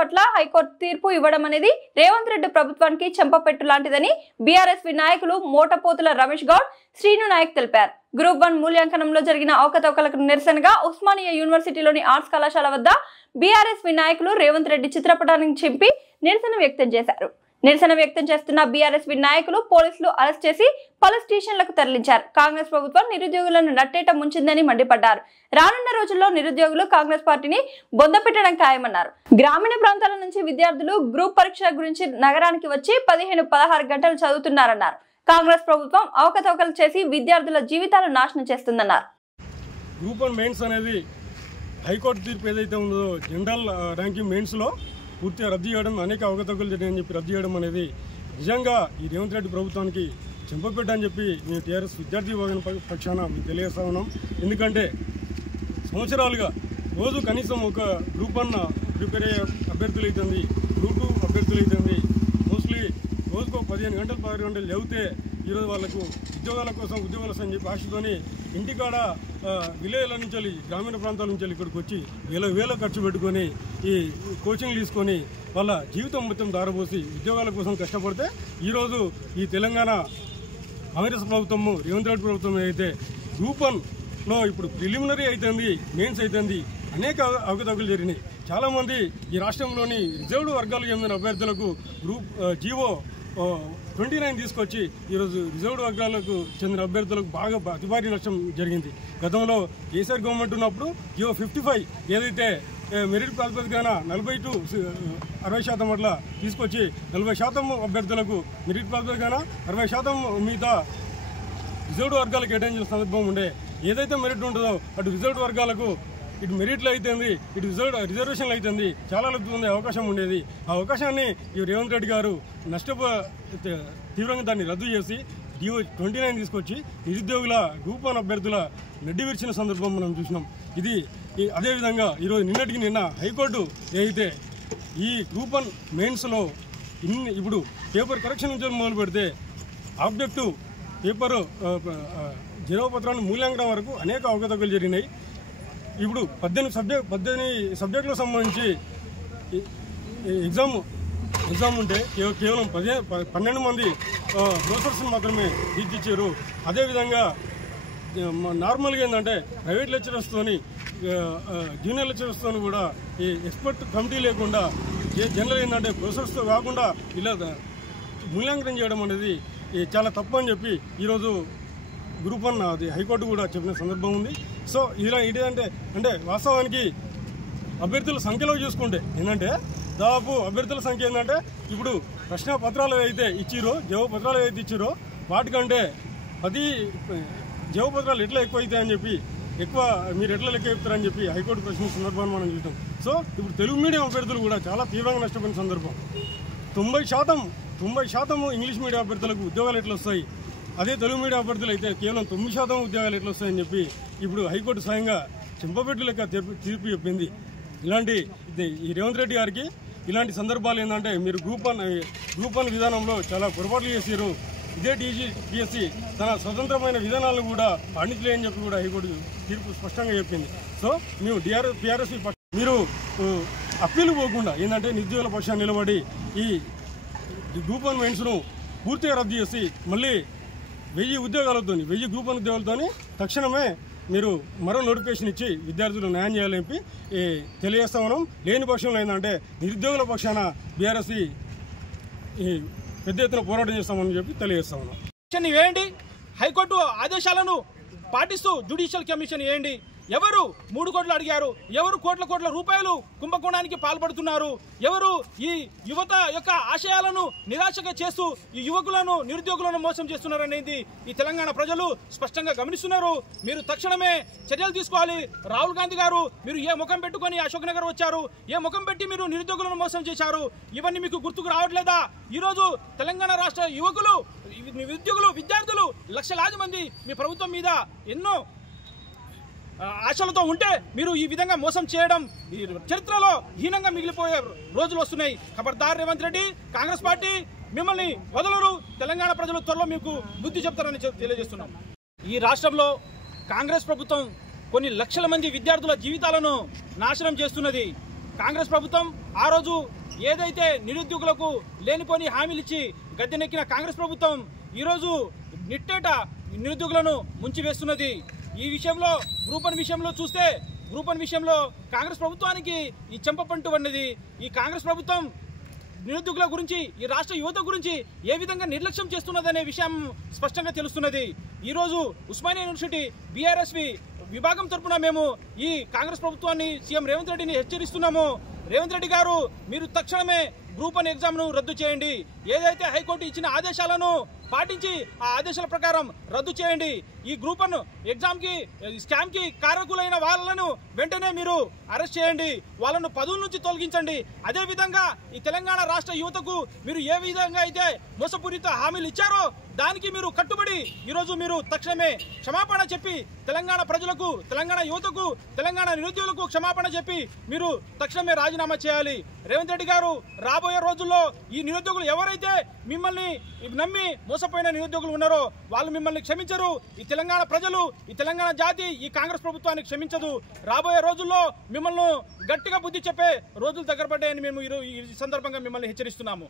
పట్ల హైకోర్టు తీర్పు ఇవ్వడం అనేది రేవంత్ రెడ్డి ప్రభుత్వానికి చెంపపెట్టు లాంటిదని బీఆర్ఎస్వి నాయకులు మోటపోతుల రమేష్ గౌడ్, శ్రీను నాయక్ తెలిపారు. గ్రూప్ 1 మూల్యాంకనంలో జరిగిన అవకతవకలకు నిరసనగా ఉస్మానియా యూనివర్సిటీలోని ఆర్ట్స్ కళాశాల వద్ద బీఆర్ఎస్వి నాయకులు రేవంత్ రెడ్డి చిత్రపటాన్ని చింపి నిరసన వ్యక్తం చేశారు. నిరసన వ్యక్తం చేస్తున్న బీఆర్ఎస్వి నాయకులు పోలీసులు అరెస్ట్ చేసి పలు స్టేషన్లకు తరలించారు. కాంగ్రెస్ ప్రభుత్వం నిరుద్యోగులను నట్టేట ముంచిందని మండిపడ్డారు. రానున్న రోజుల్లో నిరుద్యోగులు కాంగ్రెస్ పార్టీని బొందపెట్టడం ఖాయమన్నారు. గ్రామీణ ప్రాంతాల నుంచి విద్యార్థులు గ్రూప్ పరీక్షల గురించి నగరానికి వచ్చి 15-16 గంటలు చదువుతున్నారన్నారు. కాంగ్రెస్ ప్రభుత్వం అవకతవకలు చేసి విద్యార్థుల జీవితాలు నాశనం చేస్తుందన్నారు. గ్రూప్ 1 మెయిన్స్ అనేది హైకోర్టు తీర్పు ఏదైతే ఉందో జనరల్ ర్యాంకింగ్ మెయిన్స్లో పూర్తిగా రద్దు చేయడం, అనేక అవకతవకలు జరిగాయని చెప్పి రద్దు చేయడం అనేది నిజంగా ఈ రేవంత్ రెడ్డి ప్రభుత్వానికి చెంపపెట్టని చెప్పి మేము టీఆర్ఎస్ విద్యార్థి విభాగం పక్షాన మేము తెలియజేస్తా ఉన్నాం. ఎందుకంటే సంవత్సరాలుగా రోజు కనీసం ఒక గ్రూప్ 1 ప్రిపేర్ అయ్యే అభ్యర్థులు అవుతుంది, గ్రూప్ 2 అభ్యర్థులు అవుతుంది. మోస్ట్లీ రోజుకు 15 గంటలు 16 గంటలు చదివితే ఈరోజు వాళ్ళకు ఉద్యోగాల కోసం అని చెప్పి ఆశతోని ఇంటికాడ విలేజ్ల నుంచి వెళ్ళి గ్రామీణ ప్రాంతాల నుంచి వెళ్ళి ఇక్కడికి వచ్చి వేల ఖర్చు పెట్టుకొని ఈ కోచింగ్ తీసుకొని వాళ్ళ జీవితం మొత్తం దారపోసి ఉద్యోగాల కోసం కష్టపడితే ఈరోజు ఈ తెలంగాణ కాంగ్రెస్ ప్రభుత్వము రేవంత్ రెడ్డి ప్రభుత్వం అయితే గ్రూప్ 1లో ఇప్పుడు ప్రిలిమినరీ అవుతుంది, మెయిన్స్ అవుతుంది, అనేక అవకతవకలు జరిగినాయి. చాలామంది ఈ రాష్ట్రంలోని రిజర్వ్డ్ వర్గాలకు చెందిన అభ్యర్థులకు గ్రూప్ జీవో 29 తీసుకొచ్చి ఈరోజు రిజర్వ్డ్ వర్గాలకు చెందిన అభ్యర్థులకు బాగా అతి భారీ నష్టం జరిగింది. గతంలో కేసీఆర్ గవర్నమెంట్ ఉన్నప్పుడు జీవో 55 ఏదైతే మెరిట్ ప్రాతిపదికన 40-60% అట్లా తీసుకొచ్చి 40% అభ్యర్థులకు మెరిట్ ప్రాతిపదికన 60% మిగతా రిజర్వ్డ్ వర్గాలకు కేటాయించిన సందర్భం ఉండే. ఏదైతే మెరిట్ ఉంటుందో అటు రిజర్వ్డ్ వర్గాలకు ఇటు మెరిట్లు అవుతుంది, ఇటు రిజర్వేషన్లు అవుతుంది, చాలా లబ్ధి అవకాశం ఉండేది. ఆ అవకాశాన్ని ఈ రేవంత్ రెడ్డి గారు తీవ్రంగా దాన్ని రద్దు చేసి జీవో 29 తీసుకొచ్చి నిరుద్యోగుల గ్రూప్ 1 అభ్యర్థుల నడ్డి విరిచిన సందర్భం మనం చూసినాం. ఇది అదేవిధంగా ఈరోజు నిన్న హైకోర్టు ఏదైతే ఈ గ్రూప్ 1 మెయిన్స్లో ఇప్పుడు పేపర్ కరెక్షన్ నుంచి మొదలు పెడితే ఆబ్జెక్టివ్ పేపరు జవాబుపత్రాలను మూల్యాంకనం వరకు అనేక అవకతవకలు జరిగినాయి. ఇప్పుడు 18 సబ్జెక్టులకు సంబంధించి ఎగ్జామ్ ఉంటే కేవలం 12 మంది ప్రొఫెసర్స్ మాత్రమే తీర్చిచ్చారు. అదేవిధంగా నార్మల్గా ఏంటంటే ప్రైవేట్ లెక్చరర్స్తోని జూనియర్ లెక్చరర్స్తో కూడా ఈ ఎక్స్పర్ట్ కమిటీ లేకుండా జనరల్ ఏంటంటే ప్రొఫెసర్స్తో కాకుండా ఇలా మూల్యాంకనం చేయడం అనేది చాలా తప్పు అని చెప్పి ఈరోజు గ్రూప్ 1 అది హైకోర్టు కూడా చెప్పిన సందర్భం ఉంది. సో అంటే వాస్తవానికి అభ్యర్థుల సంఖ్యలో చూసుకుంటే ఏంటంటే దాదాపు అభ్యర్థుల సంఖ్య ఏంటంటే ఇప్పుడు ప్రశ్న పత్రాలు అయితే ఇచ్చిరో జవాబు పత్రాలు ఏదైతే ఇచ్చిరో వాటికంటే 10 జవాబు పత్రాలు ఎట్లా ఎక్కువ అవుతాయని చెప్పి మీరు ఎట్లా లెక్క చెప్తారని చెప్పి హైకోర్టు ప్రశ్నించిన సందర్భాన్ని మనం చూస్తాం. సో ఇప్పుడు తెలుగు మీడియం అభ్యర్థులు కూడా చాలా తీవ్రంగా నష్టపోయిన సందర్భం. 90% ఇంగ్లీష్ మీడియం అభ్యర్థులకు ఉద్యోగాలు ఎట్లా వస్తాయి, అదే తెలుగు మీడియం అభ్యర్థులు అయితే కేవలం 9% ఉద్యోగాలు ఎట్లా వస్తాయని చెప్పి ఇప్పుడు హైకోర్టు స్వయంగా చెంపపెట్టు లెక్క తీర్పు చెప్పింది. ఈ రేవంత్ రెడ్డి గారికి ఇలాంటి సందర్భాలు ఏంటంటే మీరు గ్రూప్ 1 విధానంలో చాలా పొరపాట్లు చేశారు. ఇదే టీఎస్సీ తన స్వతంత్రమైన విధానాలను కూడా పాటించలేని చెప్పి కూడా హైకోర్టు తీర్పు స్పష్టంగా చెప్పింది. సో మేము టీఆర్ఎస్ మీరు అప్పీలు పోకుండా ఏంటంటే నిరుద్యోగుల పక్షాన్ని నిలబడి ఈ గ్రూప్ 1 మెయిన్స్ను పూర్తిగా రద్దు చేసి మళ్ళీ 1000 ఉద్యోగాలతో 1000 గ్రూప్ 1 ఉద్యోగాలతో తక్షణమే మీరు మరో నోటిఫికేషన్ ఇచ్చి విద్యార్థులు న్యాయం చేయాలని తెలియజేస్తా ఉన్నాం. లేని పక్షంలో ఏంటంటే నిరుద్యోగుల పక్షాన బీఆర్ఎస్ పెద్ద ఎత్తున పోరాటం చేస్తామని చెప్పి తెలియజేస్తా ఉన్నాం. వేయండి, హైకోర్టు ఆదేశాలను పాటిస్తూ జ్యుడిషియల్ కమిషన్ వేయండి. ఎవరు 3 కోట్లు అడిగారు, ఎవరు కోట్ల రూపాయలు కుంభకోణానికి పాల్పడుతున్నారు, ఎవరు ఈ యువత యొక్క ఆశయాలను నిరాశగా చేస్తూ ఈ యువకులను నిరుద్యోగులను మోసం చేస్తున్నారనేది ఈ తెలంగాణ ప్రజలు స్పష్టంగా గమనిస్తున్నారు. మీరు తక్షణమే చర్యలు తీసుకోవాలి. రాహుల్ గాంధీ గారు మీరు ఏ ముఖం పెట్టుకొని అశోక్ నగర్ వచ్చారు, ఏ ముఖం పెట్టి మీరు నిరుద్యోగులను మోసం చేశారు, ఇవన్నీ మీకు గుర్తుకు రావట్లేదా? ఈరోజు తెలంగాణ రాష్ట్ర యువకులు, నిరుద్యోగులు, విద్యార్థులు లక్షలాది మంది మీ ప్రభుత్వం మీద ఎన్నో ఆశలతో ఉంటే మీరు ఈ విధంగా మోసం చేయడం చరిత్రలో హీనంగా మిగిలిపోయే రోజులు వస్తున్నాయి. ఖబర్దార్ రేవంత్ రెడ్డి, కాంగ్రెస్ పార్టీ మిమ్మల్ని వదలరు. తెలంగాణ ప్రజలు త్వరలో మీకు బుద్ధి చెప్తారని తెలియజేస్తున్నాం. ఈ రాష్ట్రంలో కాంగ్రెస్ ప్రభుత్వం కొన్ని లక్షల మంది విద్యార్థుల జీవితాలను నాశనం చేస్తున్నది. కాంగ్రెస్ ప్రభుత్వం ఆ రోజు ఏదైతే నిరుద్యోగులకు లేనిపోని హామీలు ఇచ్చి గద్దెనెక్కిన కాంగ్రెస్ ప్రభుత్వం ఈరోజు నిట్టేట నిరుద్యోగులను ముంచివేస్తున్నది. ఈ విషయంలో గ్రూప్ 1 విషయంలో చూస్తే గ్రూప్ 1 విషయంలో కాంగ్రెస్ ప్రభుత్వానికి ఈ చెంపపంటు అన్నది. ఈ కాంగ్రెస్ ప్రభుత్వం నిరుద్యోగుల గురించి, ఈ రాష్ట్ర యువత గురించి ఏ విధంగా నిర్లక్ష్యం చేస్తున్నదనే విషయం స్పష్టంగా తెలుస్తున్నది. ఈరోజు ఉస్మానియా యూనివర్సిటీ బీఆర్ఎస్వి విభాగం తరపున మేము ఈ కాంగ్రెస్ ప్రభుత్వాన్ని, సీఎం రేవంత్ రెడ్డిని హెచ్చరిస్తున్నాము. రేవంత్ రెడ్డి గారు, మీరు తక్షణమే గ్రూప్ 1 ఎగ్జామ్ను రద్దు చేయండి. ఏదైతే హైకోర్టు ఇచ్చిన ఆదేశాలను పాటించి ఆ ఆదేశాల ప్రకారం రద్దు చేయండి. ఈ గ్రూప్ 1 ఎగ్జామ్కి స్కామ్కి కారకులైన వాళ్ళను వెంటనే మీరు అరెస్ట్ చేయండి, వాళ్ళను పదవుల నుంచి తొలగించండి. అదేవిధంగా ఈ తెలంగాణ రాష్ట్ర యువతకు మీరు ఏ విధంగా అయితే మోసపూరిత హామీలు ఇచ్చారో దానికి మీరు కట్టుబడి ఈరోజు మీరు తక్షణమే క్షమాపణ చెప్పి తెలంగాణ ప్రజలకు, తెలంగాణ యువతకు, తెలంగాణ నిరుద్యోగులకు క్షమాపణ చెప్పి మీరు తక్షణమే రాజీనామా చేయాలి. రేవంత్ రెడ్డి గారు, రాబోయే రోజుల్లో ఈ నిరుద్యోగులు ఎవరైతే మిమ్మల్ని నమ్మి మోసపోయిన నిరుద్యోగులు ఉన్నారో వాళ్ళు మిమ్మల్ని క్షమించరు. ఈ తెలంగాణ ప్రజలు, ఈ తెలంగాణ జాతి ఈ కాంగ్రెస్ ప్రభుత్వానికి క్షమించదు. రాబోయే రోజుల్లో మిమ్మల్ని గట్టిగా బుద్ధి చెప్పే రోజులు దగ్గర పడ్డాయని మేము ఈ సందర్భంగా మిమ్మల్ని హెచ్చరిస్తున్నాము.